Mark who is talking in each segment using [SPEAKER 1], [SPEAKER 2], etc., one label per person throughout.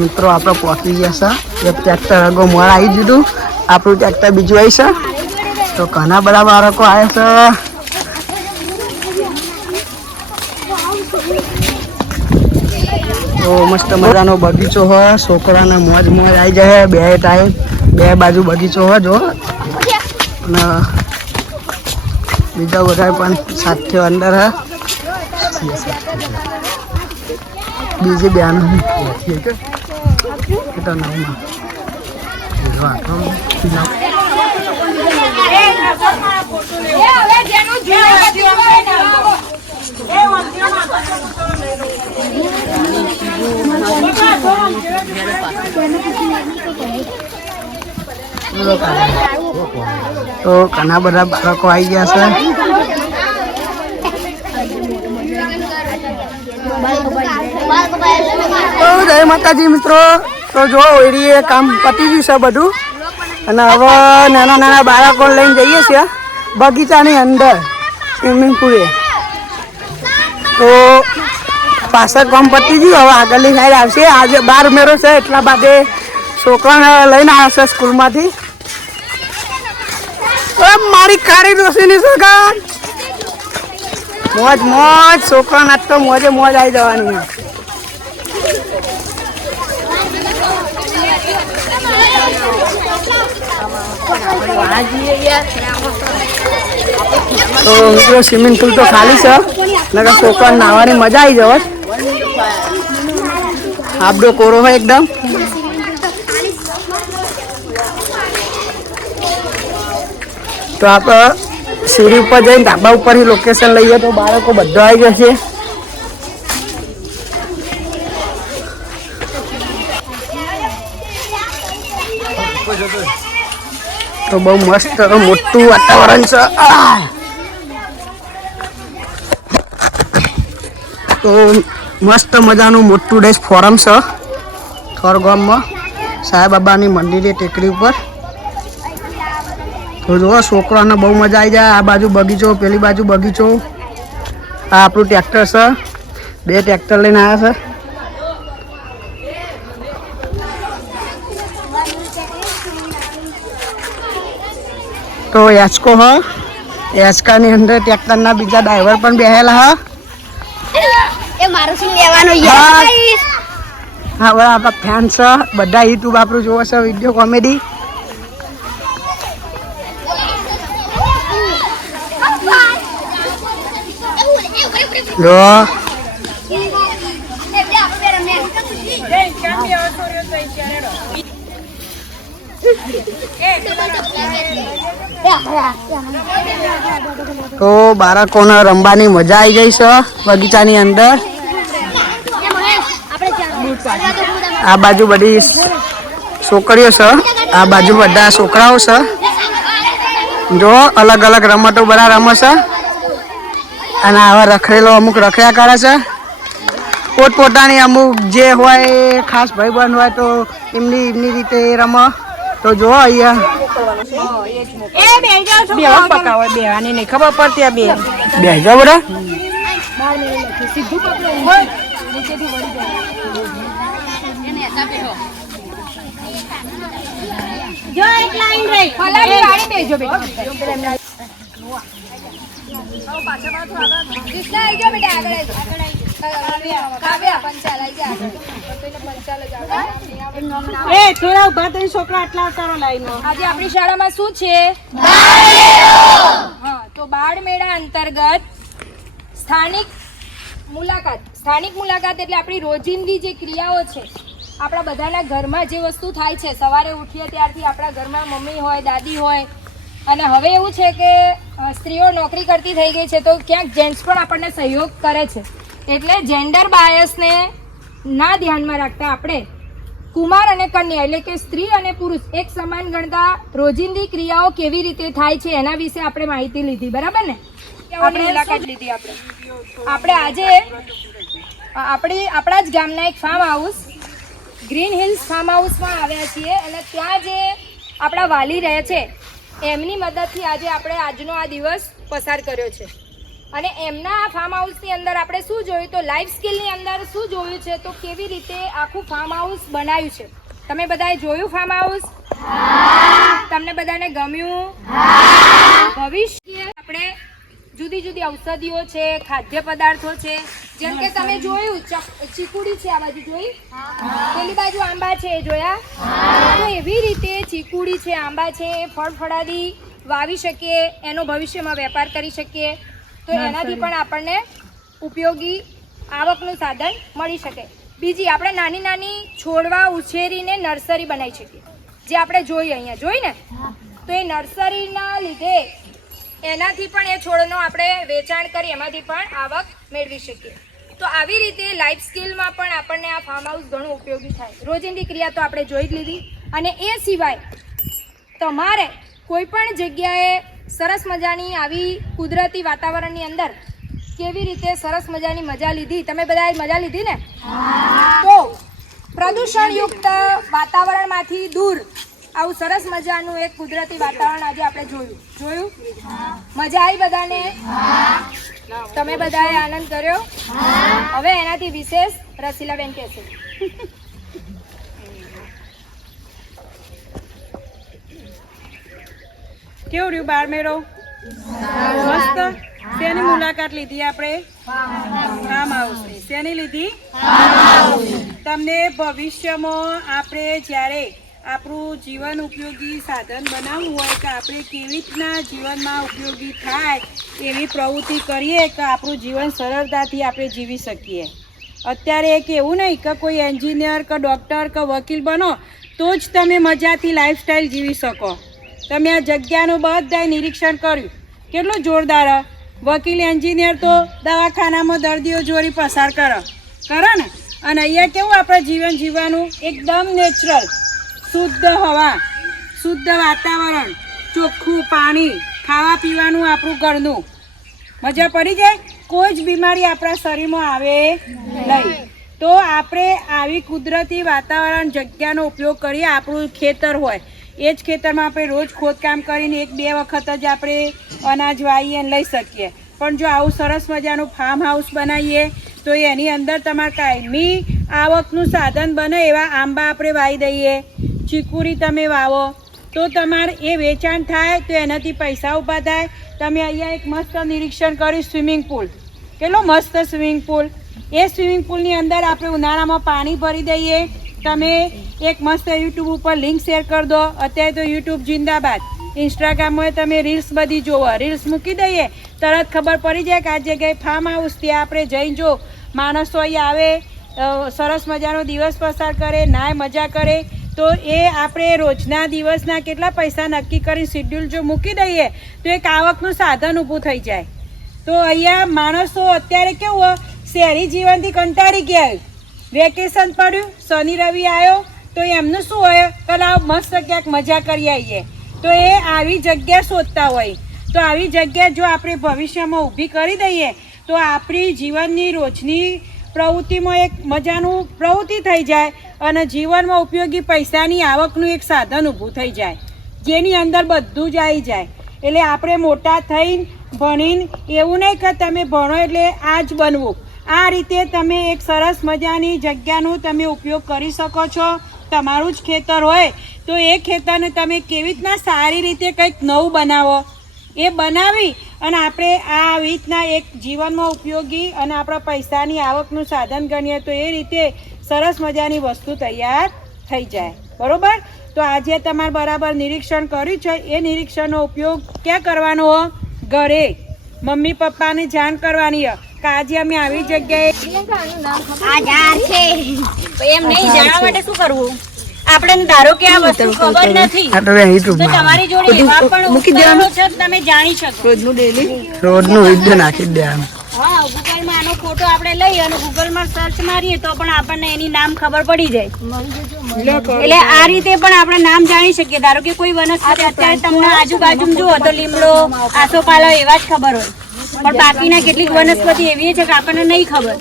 [SPEAKER 1] મિત્રો, આપણે પહોંચી ગયા છે. એક ટ્રેક્ટર આગો મોડ આવી દીધું. આપણું ટ્રેક્ટર બીજું આવી છે. તો ઘણા બધા બાળકો આવ્યા છે. તો મસ્ત મજાનો બગીચો હોય છોકરાને મોજ મોજ આવી જાય બે ટાઈમ બે બાજુ બગીચો હોય જો. અને બીજા બધા પણ સાથે અંદર હે. બીજી એ તો નામમાં તો ઘણા બધા બાળકો આવી ગયા છે તો જય માતાજી મિત્રો તો જો એ કામ પતી ગયું છે બધું. અને હવે નાના નાના બાળકો લઈને જઈએ છીએ, બગીચાની અંદર સ્વિમિંગ પુલે તો પાછળ કામ પતી ગયું, હવે આગળની સાઈડ આવશે. આજે બાર મેરો છે, એટલા બાદે છોકરાને લઈને આવશે સ્કૂલમાંથી. મારી કાળી ડોસીની સગન મોજ મોજ, છોકરાના તો મોજે મોજ આવી જવાની તો મિત્રો સ્વિમિંગ પુલ તો ખાલી છે. નકર છોકરા નાહવાની મજા આવી જવા આપડો કોરો હોય એકદમ. તો આપણે સીડી ઉપર જઈને ધાબા ઉપરથી લોકેશન લઈએ તો બાળકો બધો આવી જશે. તો બહુ મસ્ત મોટું વાતાવરણ છે. તો મસ્ત મજાનું મોટું ડેસ ફોરમ છે. થોર ગામમાં સાંઈ બાબાની મંદિરે ટેકરી ઉપર. તો જુઓ છોકરાને બહુ મજા આવી જાય. આ બાજુ બગીચો, પેલી બાજુ બગીચો. આ આપણું ટ્રેક્ટર છે. બે ટ્રેક્ટર લઈને આવ્યા છે. તો યાચકો હ. યાચકાની અંદર ટ્રેક્ટરના બીજા ડ્રાઈવર પણ બેહેલા હા. હા. બરાબર આપણા ફેન છે બધા યુટ્યુબ આપણું જોવો છે વીડિયો કોમેડી. જો તો બાળકોને રમવાની મજા આવી ગઈ છે બગીચાની અંદર? આ બાજુ બધી છોકરીઓ છે. આ બાજુ બધા છોકરાઓ છે. જો અલગ અલગ રમતો બધા રમે છે. અને આવા રખડેલો અમુક રખડ્યા કરે છે. પોતપોતાની અમુક જે હોય ખાસ ભાઈબંધ હોય તો એમની એમની રીતે એ રમે. તો જો અહીંયા.
[SPEAKER 2] બેવા પકાવે બેવાની નહીં. ખબર પડતી આ બે.
[SPEAKER 1] બે જાઓ બધા
[SPEAKER 2] જો એક લાઈન રહી. ફલાની વાળી બેજો બેટા. એ થોડા ઊભા થઈને છોકરા આટલા ઉતારો લાઈનમાં.
[SPEAKER 3] આજે આપણી શાળામાં શું છે? હા તો બાળ મેળા અંતર્ગત સ્થાનિક મુલાકાત. સ્થાનિક મુલાકાત એટલે આપણી રોજિંદી જે ક્રિયાઓ છે આપણા બધાના ઘરમાં જે વસ્તુ થાય છે સવારે ઉઠીએ ત્યારથી આપણા ઘરમાં મમ્મી હોય દાદી હોય. અને હવે એવું છે કે સ્ત્રીઓ નોકરી કરતી થઈ ગઈ છે તો ક્યાંક જેન્ટ્સ પણ આપણને સહયોગ કરે છે. એટલે જેન્ડર બાયસને ના ધ્યાનમાં રાખતા આપણે કુમાર અને કન્યા એટલે કે સ્ત્રી અને પુરુષ એક સમાન ગણતા રોજિંદી ક્રિયાઓ કેવી રીતે થાય છે એના વિશે આપણે માહિતી લીધી બરાબર ને? આપણે મુલાકાત લીધી આપણે. આપણે આજે આપણી આપણા જ ગામના એક farmhouse green hills farm હાઉસમાં આવ્યા છીએ અને ત્યાં જે આપણા વાલી રહે છે એમની મદદથી આજે આપણે આજનો આ દિવસ પસાર કર્યો છે. અને એમના ફાર્મ હાઉસની અંદર આપણે શું જોયું? તો લાઈફ સ્કિલની અંદર શું જોયું છે? તો કેવી રીતે આખું ફાર્મ હાઉસ બનાવ્યું છે? તમે બધાએ જોયું ફાર્મ હાઉસ તમને બધાને ગમ્યું? ભવિષ્ય આપણે જુદી જુદી ઔષધિઓ છે, ખાદ્ય પદાર્થો છે. જેમ કે તમે જોયું, ચક- ચીકુડી છે આ બાજુ જોઈ? પેલી બાજુ આંબા છે જોયા? તો એવી રીતે ચીકુડી છે, આંબા છે ફળ ફળાદી વાવી શકીએ, એનો ભવિષ્યમાં વેપાર કરી શકીએ. તો એનાથી પણ આપણને ઉપયોગી આવકનું સાધન મળી શકે. બીજી આપણે નાની નાની છોડવા ઉછેરીને નર્સરી બનાવી શકીએ. જે આપણે જોઈ અહીંયા જોઈ ને? તો એ નર્સરીના લીધે એનાથી પણ એ છોડનો આપણે વેચાણ કરી એમાંથી પણ આવક મેળવી શકીએ. તો આવી રીતે લાઈફ સ્કિલમાં પણ આપણને આ ફાર્મ હાઉસ ઘણું ઉપયોગી થાય. રોજિંદી ક્રિયા તો આપણે જોઈ જ લીધી. અને એ સિવાય તમારે કોઈ પણ જગ્યાએ સરસ મજાની આવી કુદરતી વાતાવરણની અંદર કેવી રીતે સરસ મજાની મજા લીધી? તમે બધાએ મજા લીધી ને? તો પ્રદૂષણયુક્ત વાતાવરણમાંથી દૂર આવું સરસ મજાનું એક કુદરતી વાતાવરણ આજે આપણે જોયું. જોયું? મજા આવી બધાને? તમે બધાએ આનંદ કર્યો? હવે એનાથી વિશેષ રસીલાબેન કહેશે.
[SPEAKER 2] કેવું રહ્યું બારમેરો? મસ્ત? શેની મુલાકાત લીધી આપણે? ફાર્મ હાઉસની શેની લીધી? તમને ભવિષ્યમાં આપણે જ્યારે આપણું જીવન ઉપયોગી સાધન બનાવવું હોય કે આપણે કેવી રીતના જીવનમાં ઉપયોગી થાય એવી પ્રવૃત્તિ કરીએ કે આપણું જીવન સરળતાથી આપણે જીવી શકીએ. અત્યારે એક એવું નહીં કે કોઈ એન્જિનિયર કે ડૉક્ટર કે વકીલ બનો, તો જ તમે મજાથી લાઈફસ્ટાઈલ જીવી શકો. તમે આ જગ્યાનું બધાય નિરીક્ષણ કર્યું. કેટલું જોરદાર. વકીલ, એન્જિનિયર તો દવાખાનામાં દર્દીઓ જોડી પસાર કરો. કરો ને? અને અહીંયા કેવું આપણે જીવન જીવવાનું? એકદમ નેચરલ શુદ્ધ હવા, શુદ્ધ વાતાવરણ, ચોખ્ખું પાણી, ખાવા પીવાનું આપણું ઘરનું. મજા પડી જાય? કોઈ જ બીમારી આપણા શરીરમાં આવે નહીં. તો આપણે આવી કુદરતી વાતાવરણ જગ્યાનો ઉપયોગ કરીએ. આપણું ખેતર હોય એ જ ખેતરમાં આપણે રોજ ખોદકામ કરીને એક બે વખત જ આપણે અનાજ વાવીએ અને લઈ શકીએ. પણ જો આવું સરસ મજાનું ફાર્મ હાઉસ બનાવીએ, તો એની અંદર તમારે કાયમી આવકનું સાધન બને એવા આંબા આપણે વાવી દઈએ. ચીકુરી તમે વાવો, તો તમારે એ વેચાણ થાય, તો એનાથી પૈસા ઊભા થાય. તમે અહીંયા એક મસ્ત નિરીક્ષણ કર્યું, સ્વિમિંગ પુલ. કેટલો મસ્ત સ્વિમિંગ પુલ. એ સ્વિમિંગ પુલની અંદર આપણે ઉનાળામાં પાણી ભરી દઈએ તમે એક મસ્ત યુટ્યુબ ઉપર લિંક શેર કરી દો. અત્યારે તો યુટ્યુબ જિંદાબાદ. ઇન્સ્ટાગ્રામમાં તમે રીલ્સ બધી જોવો. રીલ્સ મૂકી દઈએ. તરત ખબર પડી જાય કે આ જગ્યાએ ફાર્મ હાઉસ ત્યાં આપણે જઈને જો માણસો અહીંયા આવે સરસ મજાનો દિવસ પસાર કરે, નાય મજા કરે, તો એ આપણે રોજના દિવસના કેટલા પૈસા નક્કી કરી શિડ્યુલ જો મૂકી દઈએ, તો એક આવકનું સાધન ઊભું થઈ જાય. તો અહીંયા માણસો અત્યારે કેવું શહેરી જીવનથી કંટાળી ગયા. વેકેશન પડ્યું, શનિ રવિ આવ્યો, તો એમનું શું હોય? કે મસ્ત ક્યાંક મજા કરી આવીએ તો એ આવી જગ્યા શોધતા હોય. તો આવી જગ્યા જો આપણે ભવિષ્યમાં ઊભી કરી દઈએ, તો આપણી જીવનની રોજની પ્રવૃત્તિમાં એક મજાનું પ્રવૃત્તિ થઈ જાય અને જીવનમાં ઉપયોગી પૈસાની આવકનું એક સાધન ઊભું થઈ જાય, જેની અંદર બધું જ આવી જાય. એટલે આપણે મોટા થઈને ભણીને, એવું નહીં કે તમે ભણો એટલે આ જ બનવું. આ રીતે તમે એક સરસ મજાની જગ્યાનું તમે ઉપયોગ કરી શકો છો. તમારું જ ખેતર હોય તો એ ખેતરને તમે કેવી રીતના સારી રીતે કંઈક નવું બનાવો. એ બનાવી અને આપણે આ રીતના એક જીવનમાં ઉપયોગી અને આપણા પૈસાની આવકનું સાધન ગણીએ તો એ રીતે સરસ મજાની વસ્તુ તૈયાર થઈ જાય. બરાબર? તો આજે તમારે બરાબર નિરીક્ષણ કર્યું છે. એ નિરીક્ષણનો ઉપયોગ ક્યાં કરવાનો ઘરે. મમ્મી પપ્પાને જાણ કરવાની આજે અમે આવી જગ્યાએ
[SPEAKER 4] આ છે.
[SPEAKER 2] એમ નહીં જાણવા માટે શું કરવું? આપણે ધારો કે આ વસ્તુ ખબર નથી
[SPEAKER 1] તો
[SPEAKER 2] તમારી જોડે એવા પણ
[SPEAKER 1] મૂકી
[SPEAKER 2] ઉપકરણો છે તમે જાણી શકો.
[SPEAKER 1] રોજનું ડેલી રોજનું વીડિયો નાખી દેવાનું.
[SPEAKER 2] હા ગૂગલમાં આનો ફોટો આપણે લઈ અને ગૂગલમાં સર્ચ મારીએ તો પણ આપણને એની નામ ખબર પડી જાય. એટલે આ રીતે પણ આપણે નામ જાણી શકીએ. ધારો કે કોઈ વનસ્પતિ અત્યારે તમને આજુબાજુ જુઓ તો લીમડો આસોપાલવ એવા જ ખબર હોય. પણ બાકીના કેટલીક વનસ્પતિ એવી છે કે આપણને નહીં ખબર.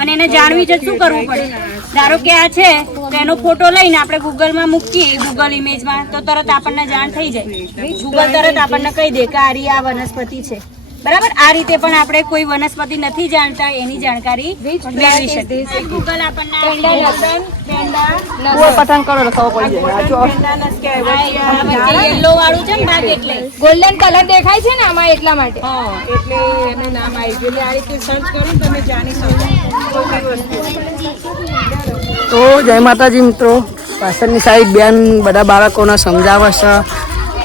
[SPEAKER 2] અને એને જાણવી છે શું કરવું પડે. ધારો કે આ છે, તો એનો ફોટો લઈને આપણે ગૂગલમાં મૂકીએ ગૂગલ ઇમેજમાં, તો તરત આપણને જાણ થઈ જાય. ગૂગલ તરત આપણને કહી દે કે આ આ વનસ્પતિ છે.
[SPEAKER 4] બરાબર? આ રીતે પણ આપણે કોઈ વનસ્પતિ નથી જાણતા એની જાણકારી મેળવી શકીએ. ગૂગલ આપણને
[SPEAKER 1] પતંગ કરો તો ખબર પડી જાય
[SPEAKER 2] પેંડાના કહેવાય
[SPEAKER 4] યલો વાળું છે ને એટલે.
[SPEAKER 3] ગોલ્ડન કલર દેખાય છે ને આમાં એટલા માટે.
[SPEAKER 2] એટલે એનું નામ આવી ગયું. એટલે આ રીતે સર્ચ કરીને તમે જાણી શકો. કોઈ બી વસ્તુ.
[SPEAKER 1] તો જય માતાજી મિત્રો. પાછળની સાઈડ બેન બધા બાળકોને સમજાવે છે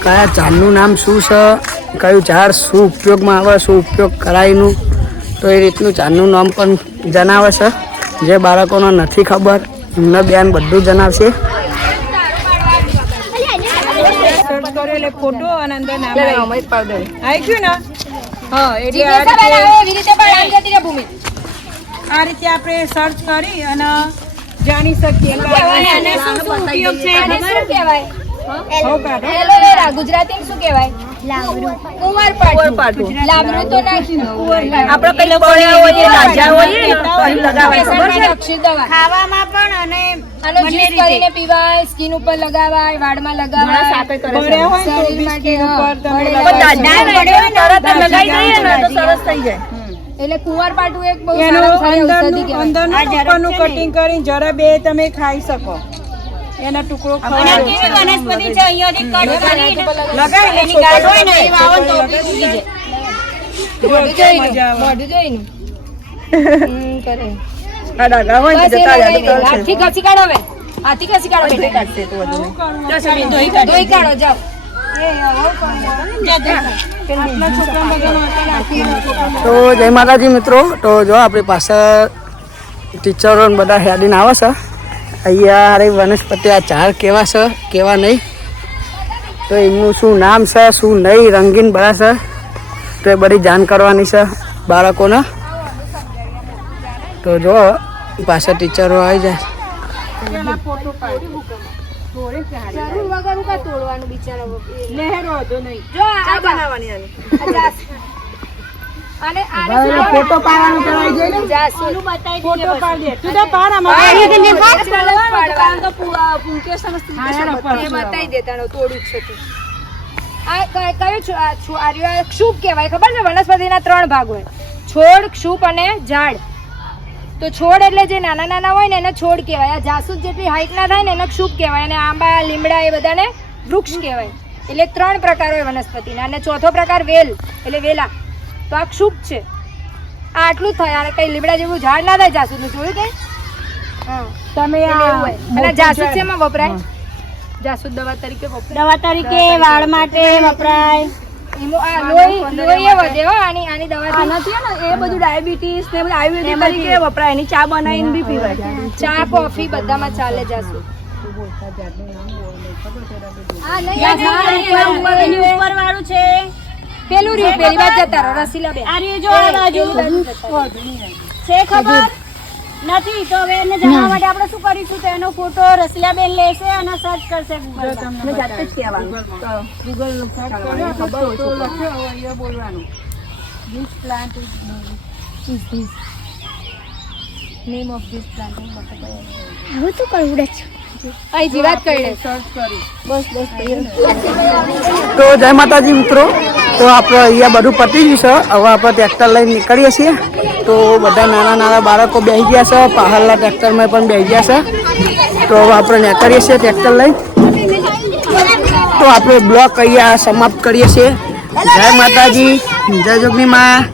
[SPEAKER 1] કયા ઝાડનું નામ શું છે? કયું ઝાડ શું ઉપયોગમાં આવે શું ઉપયોગ કરાયનું તો એ રીતનું ઝાડનું નામ પણ જણાવે છે. જે બાળકોને નથી ખબર એમને બેન બધું જણાવશે.
[SPEAKER 2] ફોટો અને અંદર નામ આવી. આવી ગયું ને? હા એટલે આ રીતે આપણે સર્ચ કરી અને જાણી શકીએ.
[SPEAKER 3] શું ઉપયોગ છે? ગુજરાતીમાં શું કહેવાય?
[SPEAKER 4] લગાવાય
[SPEAKER 3] બેસન માટે અક્ષય દવા.
[SPEAKER 4] ખાવામાં પણ અને
[SPEAKER 3] આનો જ્યુસ કરીને પીવાય સ્કિન ઉપર લગાવાય વાળમાં લગાવાય.
[SPEAKER 2] ભર્યા હોય
[SPEAKER 3] શરીર માટે,
[SPEAKER 2] સ્કીન ઉપર
[SPEAKER 3] હા,
[SPEAKER 2] તમે
[SPEAKER 3] ભળેલા
[SPEAKER 2] લગાવી
[SPEAKER 3] હોય.
[SPEAKER 4] તરત લગાવી દઈએ ને તો સરસ થઈ જાય.
[SPEAKER 3] એટલે કુંવારપાટું એક બહુ સારામાં ઔષધિ કહેવાય.
[SPEAKER 2] અંદરનું ઉપરનું કટિંગ કરીને જરા બે તમે ખાઈ શકો. એના ટુકડો
[SPEAKER 4] અને આ
[SPEAKER 2] ખવાય
[SPEAKER 4] કેવી વનસ્પતિ છે. અહીંયાથી કટ કરીને
[SPEAKER 2] લગાવી
[SPEAKER 4] એની ગાંઠ હોય ને એ વાવો તો ઉગી જાય.
[SPEAKER 3] મોઢું જોઈનું. કાઢો હવે. કાઢો બેટા. ધોઈ કાઢો, જાઓ.
[SPEAKER 1] તો માતાજી મિત્રો. તો જો આપણી પાસે ટીચરો ને બધા હેડીને આવે છે. અહીંયા અરે વનસ્પતિ આ ઝાડ કેવા છે કેવા નહીં. તો એમનું શું નામ છે શું નહીં રંગીન બધા છે તો એ બધી જાણ કરવાની છે બાળકોને. તો જો પાસે ટીચરો આવી જાય.
[SPEAKER 3] તોડવાનું બિચારા
[SPEAKER 2] લહેર વાંધો નહીં
[SPEAKER 3] જો આ બનાવવાની અને
[SPEAKER 1] ફોટો પાડવાનો
[SPEAKER 2] પાડી દે. તું તો પાડ
[SPEAKER 3] બતાવી તોડું છે તે. આ કયું ક્ષુપ કહેવાય ખબર છે? વનસ્પતિના ત્રણ ભાગ હોય. છોડ ક્ષુપ અને ઝાડ. તો છોડ એટલે જે નાના નાના હોય ને એને છોડ કહેવાય. આ જાસૂદ જેટલી હાઈટ ના થાય ને એને ક્ષુપ કહેવાય. અને આંબા લીમડા એ બધાને વૃક્ષ કહેવાય. એટલે ત્રણ પ્રકાર હોય વનસ્પતિના. અને ચોથો પ્રકાર વેલ એટલે વેલા. તો આ ક્ષુપ છે. આ આટલું થાય અને કઈ લીમડા જેવું ઝાડ ના થાય જાસૂદનું જોયું કે હા.
[SPEAKER 2] તમે આ
[SPEAKER 3] જાસૂદ શેમાં વપરાય? જાસૂદ દવા તરીકે વપરાય.
[SPEAKER 4] દવા તરીકે વાળ માટે વપરાય.
[SPEAKER 3] એનું આ લોહી લોહી એ વધે હો આની આની
[SPEAKER 4] એ બધું ડાયાબિટીસ ને બધું વપરાય. એની ચા બનાવીને બી પીવાય.
[SPEAKER 3] ચા કોફી બધામાં ચાલે જાસૂદ.
[SPEAKER 4] ઉપર વાળું છે.
[SPEAKER 3] પેલું રહ્યું પેલી વાત જતા રહો રસીલા બેન.
[SPEAKER 4] આ રહ્યું જો આ બાજુ. છે ખબર? નથી તો હવે એને જાણવા માટે આપણે શું કરીશું? તો એનો ફોટો રસીલાબેન લેશે અને સર્ચ કરશે ગૂગલ તમને જાતે જ કહેવાનું.
[SPEAKER 3] નેમ ઓફ ધીસ પ્લાન્ટ હું તો કરું. અહીં જીવાત કરડે
[SPEAKER 1] તો જય માતાજી મિત્રો. તો આપણે અહીંયા બધું પતી ગયું છે. હવે આપણે ટ્રેક્ટર લઈને નીકળીએ છીએ. તો બધા નાના નાના બાળકો બેસી ગયા છે. પહાડના ટ્રેક્ટરમાં પણ બેસી ગયા છે. તો હવે આપણે નીકળીએ છીએ ટ્રેક્ટર લઈને. તો આપણે બ્લોક અહીંયા સમાપ્ત કરીએ છીએ. જય માતાજી. જય જોગની માં.